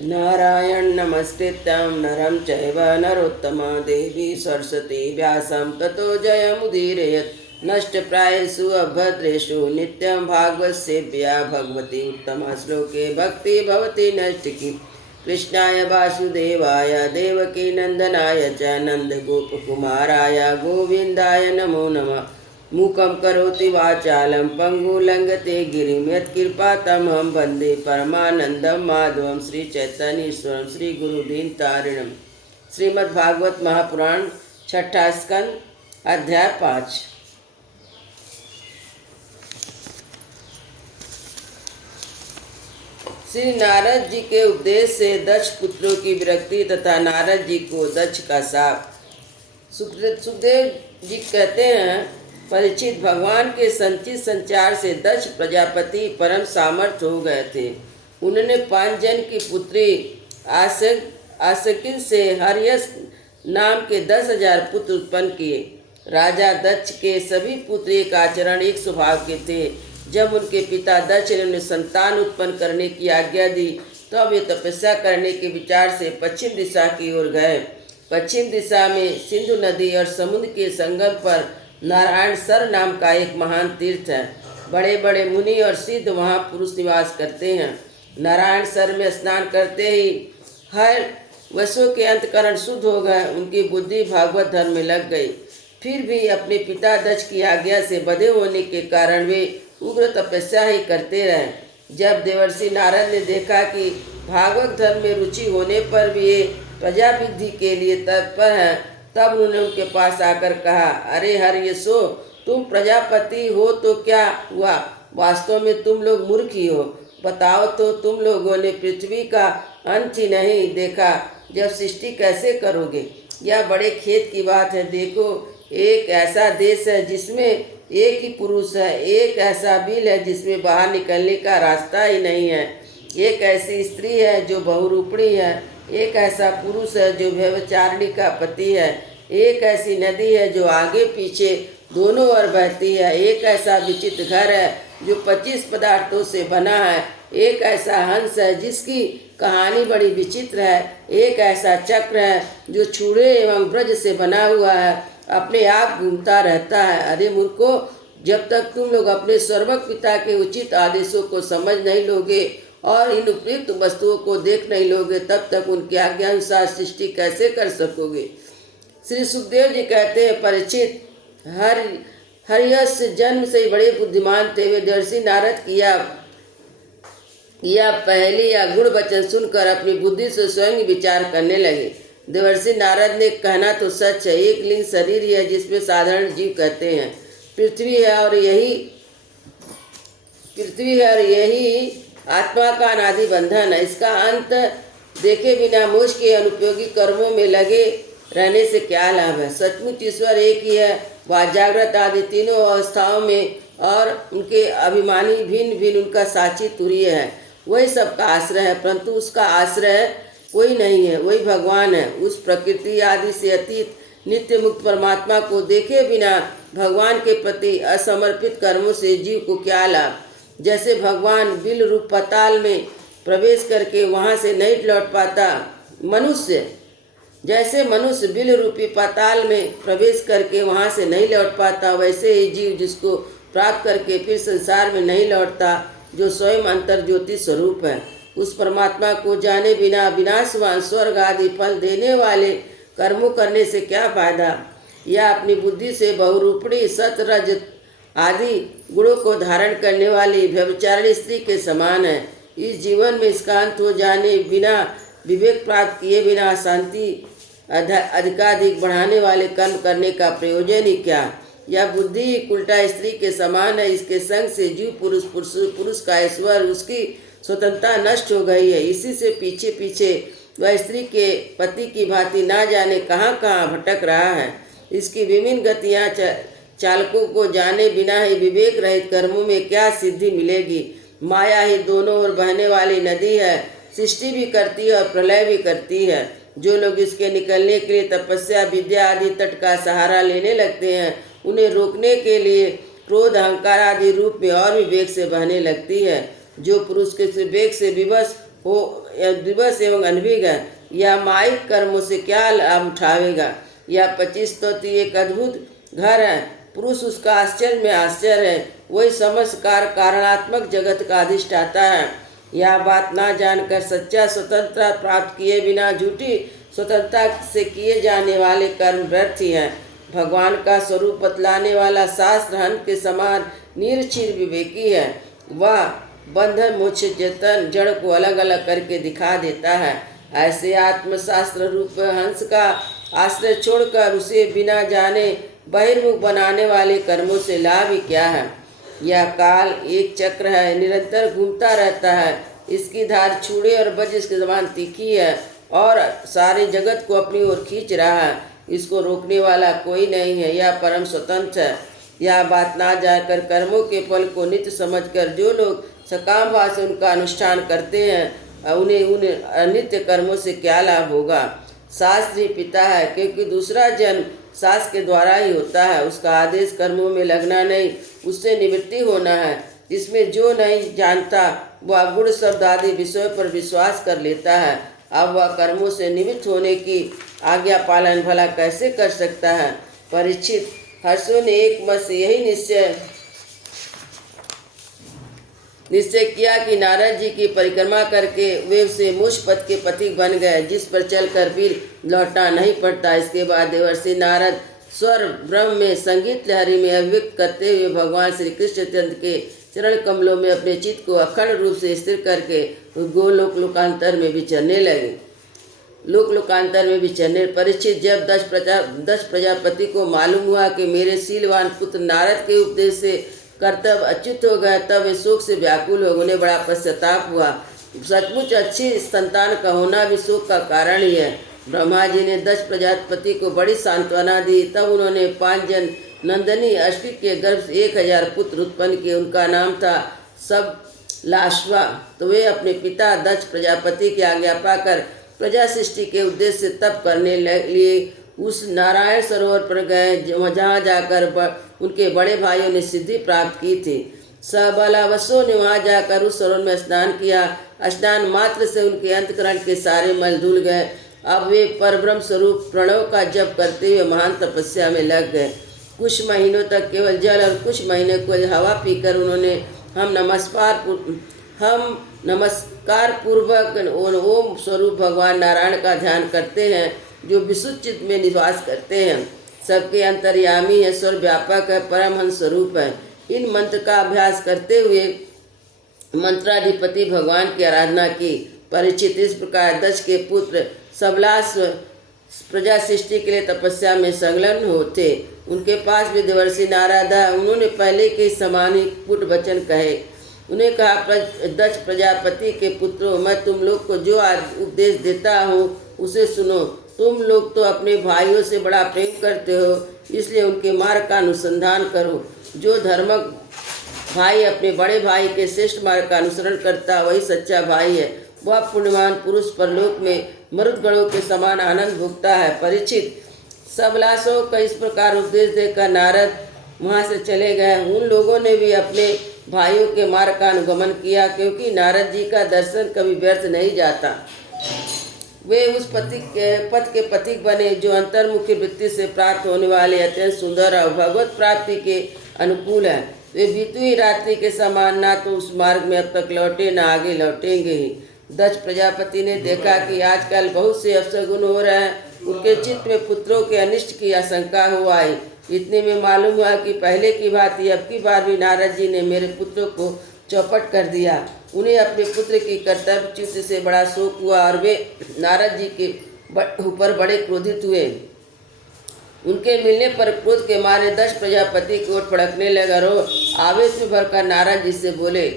नारायण नमस्कृत्यं नरं चैव नरोत्तमं देवी सरस्वती व्यासं ततो जयमुदीरयेत् नष्टप्रायेषु अभद्रेषु नित्यं भागवतसेव्या भगवती उत्तमा श्लोके भक्ति भवति नैष्टिकी कृष्णाय वासुदेवाय देवकी नंदनाय च नन्दगोपकुमाराय गोविन्दाय नमो नमः। मूकं करोति वाचालं पंगु लंघते गिरिं यत्कृपातमहं वन्दे परमानन्दं माधवं श्रीचैतन्येश्वरं श्रीगुरुदीनतारिणं। श्रीमद्भागवत महापुराण छठा स्कंद अध्याय 5। श्री नारद जी के उपदेश से दक्ष पुत्रों की विरक्ति तथा नारद जी को दक्ष का शाप। सुखदेव जी कहते हैं, परीक्षित, भगवान के संचित संचार से दक्ष प्रजापति परम सामर्थ हो गए थे। उन्होंने 5 जन की पुत्री आसकिन से हर्यस नाम के 10,000 पुत्र उत्पन्न किए। राजा दक्ष के सभी पुत्र एक आचरण एक स्वभाव के थे। जब उनके पिता दक्ष ने उन्हें संतान उत्पन्न करने की आज्ञा दी तो वे तपस्या करने के विचार से पश्चिम दिशा की ओर गए। पश्चिम दिशा में सिंधु नदी और समुद्र के संगम पर नारायण सर नाम का एक महान तीर्थ है। बड़े बड़े मुनि और सिद्ध वहाँ पुरुष निवास करते हैं। नारायण सर में स्नान करते ही हर वसों के अंतकरण शुद्ध हो गए। उनकी बुद्धि भागवत धर्म में लग गई। फिर भी अपने पिता दक्ष की आज्ञा से बंधे होने के कारण वे उग्र तपस्या ही करते रहे। जब देवर्षि नारद ने देखा कि भागवत धर्म में रुचि होने पर भी ये प्रजावृद्धि के लिए तत्पर हैं, तब उन्होंने उनके पास आकर कहा, अरे हर्यसो, तुम प्रजापति हो तो क्या हुआ? वास्तव में तुम लोग मूर्ख ही हो। बताओ तो, तुम लोगों ने पृथ्वी का अंत ही नहीं देखा, जब सृष्टि कैसे करोगे? यह बड़े खेद की बात है। देखो, एक ऐसा देश है जिसमें एक ही पुरुष है, एक ऐसा बिल है जिसमें बाहर निकलने का रास्ता ही नहीं है, एक ऐसी स्त्री है जो बहुरूपणी है, एक ऐसा पुरुष है जो व्यभिचारिणी का पति है, एक ऐसी नदी है जो आगे पीछे दोनों ओर बहती है, एक ऐसा विचित्र घर है जो 25 पदार्थों से बना है, एक ऐसा हंस है जिसकी कहानी बड़ी विचित्र है, एक ऐसा चक्र है जो छुरे एवं ब्रज से बना हुआ है, अपने आप घूमता रहता है। अरे मूर्खो, जब तक तुम लोग अपने सर्वक पिता के उचित आदेशों को समझ नहीं लोगे और इन उपयुक्त वस्तुओं को देख नहीं लोगे, तब तक उनकी आज्ञानुसार सृष्टि कैसे कर सकोगे? श्री सुखदेव जी कहते हैं, परीक्षित, हर्यस जन्म से ही बड़े बुद्धिमान थे। वे देवर्षि नारद या पहली या गुण वचन सुनकर अपनी बुद्धि से स्वयं विचार करने लगे। देवर्षि नारद ने कहना तो सच है, एक लिंग शरीर ही है जिसमें साधारण जीव कहते हैं। पृथ्वी है और यही आत्मा का अनादि बंधन है। इसका अंत देखे बिना मोक्ष के अनुपयोगी कर्मों में लगे रहने से क्या लाभ है? सचमुच ईश्वर एक ही है। वह जागृत आदि तीनों अवस्थाओं में और उनके अभिमानी भिन्न भिन्न उनका साक्षी तुरीय है। वही सबका आश्रय है, परंतु उसका आश्रय कोई नहीं है। वही भगवान है। उस प्रकृति आदि से अतीत नित्य मुक्त परमात्मा को देखे बिना भगवान के प्रति असमर्पित कर्मों से जीव को क्या लाभ? जैसे भगवान बिल रूप पाताल में प्रवेश करके वहाँ से नहीं लौट पाता, जैसे मनुष्य बिल रूपी पाताल में प्रवेश करके वहाँ से नहीं लौट पाता, वैसे ही जीव जिसको प्राप्त करके फिर संसार में नहीं लौटता, जो स्वयं अंतर ज्योति स्वरूप है, उस परमात्मा को जाने बिना विनाशवान स्वर्ग आदि फल देने वाले कर्मों करने से क्या फायदा? यह अपनी बुद्धि से बहुरूपणी सत रज आदि गुणों को धारण करने वाली व्यभिचारिणी स्त्री के समान है। इस जीवन में इसका अंत हो जाने बिना विवेक प्राप्त किए बिना शांति अधिकाधिक बढ़ाने वाले कर्म करने का प्रयोजन ही क्या? यह बुद्धि ही उल्टा स्त्री के समान है। इसके संग से जीव पुरुष का ईश्वर, उसकी स्वतंत्रता नष्ट हो गई है। इसी से पीछे पीछे वह स्त्री के पति की भांति ना जाने कहाँ कहाँ भटक रहा है। इसकी विभिन्न गतियाँ चालकों को जाने बिना ही विवेक रहित कर्मों में क्या सिद्धि मिलेगी? माया ही दोनों ओर बहने वाली नदी है, सृष्टि भी करती है और प्रलय भी करती है। जो लोग इसके निकलने के लिए तपस्या विद्या आदि तट का सहारा लेने लगते हैं, उन्हें रोकने के लिए क्रोध अहंकार आदि रूप में और भी वेग से बहने लगती है। जो पुरुष के वेग से विवश हो या दिवस एवं अनभिज्ञ या माइक कर्मों से क्या लाभ उठावेगा। यह 25 स्तुति एक अद्भुत घर है, पुरुष उसका आश्चर्य में आश्चर्य है, वही समस्त कारणात्मक जगत का अधिष्ठाता है। यह बात ना जानकर सच्चा स्वतंत्रता प्राप्त किए बिना झूठी स्वतंत्रता से किए जाने वाले कर्म व्यर्थ ही हैं। भगवान का स्वरूप बतलाने वाला शास्त्र हंस के समान निरक्षीर विवेकी है। वह बंधन मोक्ष चेतन जड़ को अलग अलग करके दिखा देता है। ऐसे आत्मशास्त्र रूप हंस का आश्रय छोड़कर उसे बिना जाने बहिर्मुख बनाने वाले कर्मों से लाभ ही क्या है। यह काल एक चक्र है, निरंतर घूमता रहता है। इसकी धार छुड़े और वज्र के समान तीखी है और सारे जगत को अपनी ओर खींच रहा है। इसको रोकने वाला कोई नहीं है, यह परम स्वतंत्र है। यह बात ना जाकर कर्मों के फल को नित्य समझकर जो लोग सकाम भाव से उनका अनुष्ठान करते हैं, उन्हें उन अनित्य कर्मों से क्या लाभ होगा। शास्त्र ही पिता है, क्योंकि दूसरा जन्म शास्त्र के द्वारा ही होता है। उसका आदेश कर्मों में लगना नहीं, उससे निवृत्ति होना है। इसमें जो नहीं जानता वह गुण शब्द आदि विषयों पर विश्वास कर लेता है। अब वह कर्मों से निवृत्त होने की आज्ञा पालन भला कैसे कर सकता है। परीक्षित, हर्षों ने एक मत से यही निश्चय किया कि नारद जी की परिक्रमा करके वे उसे मोक्ष पथ के पथिक बन गए, जिस पर चलकर फिर लौटना नहीं पड़ता। इसके बाद देवर्षि नारद स्वर ब्रह्म में संगीत लहरी में अभिव्यक्त करते हुए भगवान श्री कृष्ण चंद्र के चरण कमलों में अपने चित्त को अखंड रूप से स्थिर करके गोलोक लोकांतर में विचरने लगे। लोकांतर में विचरने परीक्षित, जब दक्ष प्रजापति को मालूम हुआ कि मेरे शीलवान पुत्र नारद के उपदेश से कर्तव्य अच्युत हो गया, तब वे शोक से व्याकुल हो, उन्हें बड़ा पश्चाताप हुआ। सचमुच अच्छी संतान का होना भी शोक का कारण ही है। ब्रह्मा जी ने दक्ष प्रजापति को बड़ी सांत्वना दी। तब उन्होंने 5 जन नंदनी अष्टि के गर्भ से 1000 पुत्र उत्पन्न किए। उनका नाम था सब लाश्वा। तो वे अपने पिता दक्ष प्रजापति की आज्ञा पाकर प्रजा सृष्टि के उद्देश्य से तप करने लिए उस नारायण सरोवर पर गए, जहाँ जाकर उनके बड़े भाइयों ने सिद्धि प्राप्त की थी। सबलावसों ने वहाँ जाकर उस सरोवर में स्नान किया। स्नान मात्र से उनके अंतकरण के सारे मल धुल गए। अब वे परब्रह्म स्वरूप प्रणव का जप करते हुए महान तपस्या में लग गए। कुछ महीनों तक केवल जल और कुछ महीने को हवा पीकर उन्होंने हम नमस्कार पूर्वक ओम स्वरूप भगवान नारायण का ध्यान करते हैं, जो विशुद्ध चित्त में निवास करते हैं, सबके अंतर्यामी है, सर्वव्यापक है, परमहंस स्वरूप है। इन मंत्र का अभ्यास करते हुए मंत्राधिपति भगवान की आराधना की। परीक्षित, इस प्रकार दक्ष के पुत्र सबलास प्रजा सृष्टि के लिए तपस्या में संलग्न होते। उनके पास भी देवर्षि नारद है। उन्होंने पहले के समान ही कुट वचन कहे। उन्हें कहा, दक्ष प्रजापति के पुत्रों, मैं तुम लोग को जो आज उपदेश देता हूँ उसे सुनो। तुम लोग तो अपने भाइयों से बड़ा प्रेम करते हो, इसलिए उनके मार्ग का अनुसंधान करो। जो धर्मक भाई अपने बड़े भाई के श्रेष्ठ मार्ग का अनुसरण करता वही सच्चा भाई है। वह पुण्यवान पुरुष परलोक में मरुदगणों के समान आनंद भोगता है। परीक्षित, सबलासों का इस प्रकार उपदेश देकर नारद वहाँ से चले गए। उन लोगों ने भी अपने भाइयों के मार्ग का अनुगमन किया, क्योंकि नारद जी का दर्शन कभी व्यर्थ नहीं जाता। वे उस पथ के पथिक बने जो अंतर्मुखी वृत्ति से प्राप्त होने वाले अत्यंत सुंदर और भगवत प्राप्ति के अनुकूल है। वे बीती हुई रात्रि के समान ना तो उस मार्ग में अब तक लौटे, ना आगे लौटेंगे ही। दक्ष प्रजापति ने देखा कि आजकल बहुत से अपशगुन हो रहे हैं। उनके चित्त में पुत्रों के अनिष्ट की आशंका हो आई। इतने में मालूम हुआ कि पहले की भांति अब की बार भी नारद जी ने मेरे पुत्रों को चौपट कर दिया। उन्हें अपने पुत्र की कर्तव्यच्युति से बड़ा शोक हुआ और वे नारद जी के ऊपर बड़े क्रोधित हुए। उनके मिलने पर क्रोध के मारे दक्ष प्रजापति की ओर भड़कने लगा। रो आवेश में भरकर नारद जी से बोले।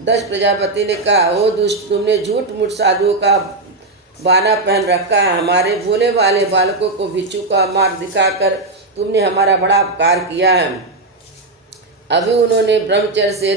दक्ष प्रजापति ने कहा, ओ दुष्ट, तुमने झूठ मूठ साधुओं का बाना पहन रखा है। हमारे भोले वाले बालकों को भिक्षु का मार्ग दिखाकर तुमने हमारा बड़ा उपकार किया है। अभी उन्होंने ब्रह्मचर्य से,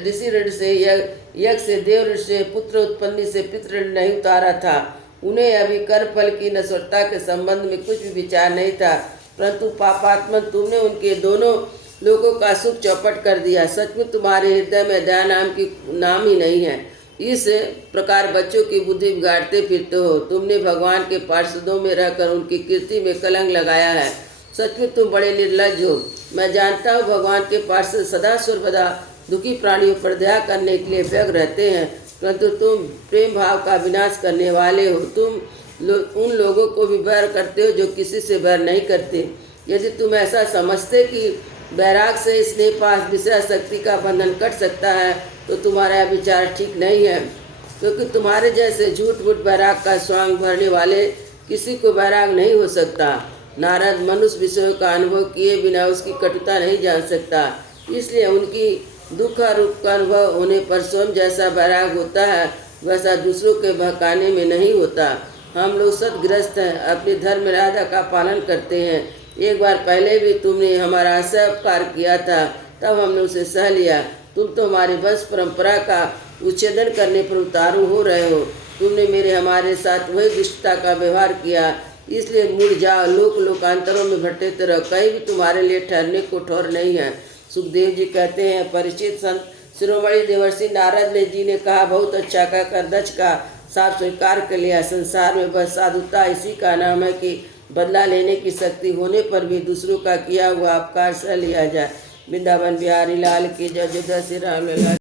ऋषि ऋण से, यज्ञ से, देव ऋण से, पुत्र उत्पत्ति से पितृ ऋण नहीं उतारा था। उन्हें अभी कर फल की नश्वरता के संबंध में कुछ भी विचार नहीं था, परंतु पापात्मन तुमने उनके दोनों लोगों का सुख चौपट कर दिया। सचमुच तुम्हारे हृदय में दया नाम ही नहीं है। इस प्रकार बच्चों की बुद्धि बिगाड़ते फिरते हो। तुमने भगवान के पार्षदों में रहकर उनकी कीर्ति में कलंक लगाया है। सचमुच तुम बड़े निर्लज्ज हो। मैं जानता हूँ भगवान के पार्षद सदा सर्वदा दुखी प्राणियों पर दया करने के लिए व्यग्र रहते हैं, परंतु तुम प्रेम भाव का विनाश करने वाले हो। तुम उन लोगों को भी बैर करते हो जो किसी से बैर नहीं करते। यदि तुम ऐसा समझते कि बैराग से स्नेह पास विषय शक्ति का बंधन कट सकता है तो तुम्हारा विचार ठीक नहीं है, क्योंकि तुम्हारे जैसे झूठ मूठ बैराग का स्वांग भरने वाले किसी को बैराग नहीं हो सकता। नारद मनुष्य विषयों का अनुभव किए बिना उसकी कटुता नहीं जान सकता, इसलिए उनकी दुख रूप का अनुभव होने पर स्वयं जैसा बैराग होता है वैसा दूसरों के बहकाने में नहीं होता। हम लोग सदगृहस्थ हैं, अपनी धर्म मर्यादा का पालन करते हैं। एक बार पहले भी तुमने हमारा असत्कार किया था, तब हमने उसे सह लिया। तुम तो हमारी वंश परंपरा का उच्छेदन करने पर उतारू हो रहे हो। तुमने हमारे साथ वही दुष्टता का व्यवहार किया, इसलिए मुड़ जाओ। लोकांतरों में भटकते रहो, कहीं भी तुम्हारे लिए ठहरने को ठौर नहीं है। सुखदेव जी कहते हैं, परिचित संत शिरोमणि देवर्षि नारद जी ने कहा, बहुत अच्छा कहकर दक्ष का साफ स्वीकार कर लिया। संसार में बस साधुता इसी का नाम है कि बदला लेने की शक्ति होने पर भी दूसरों का किया हुआ अपकार सह लिया जाए। वृंदावन बिहारी लाल की जय। जय श्री राम।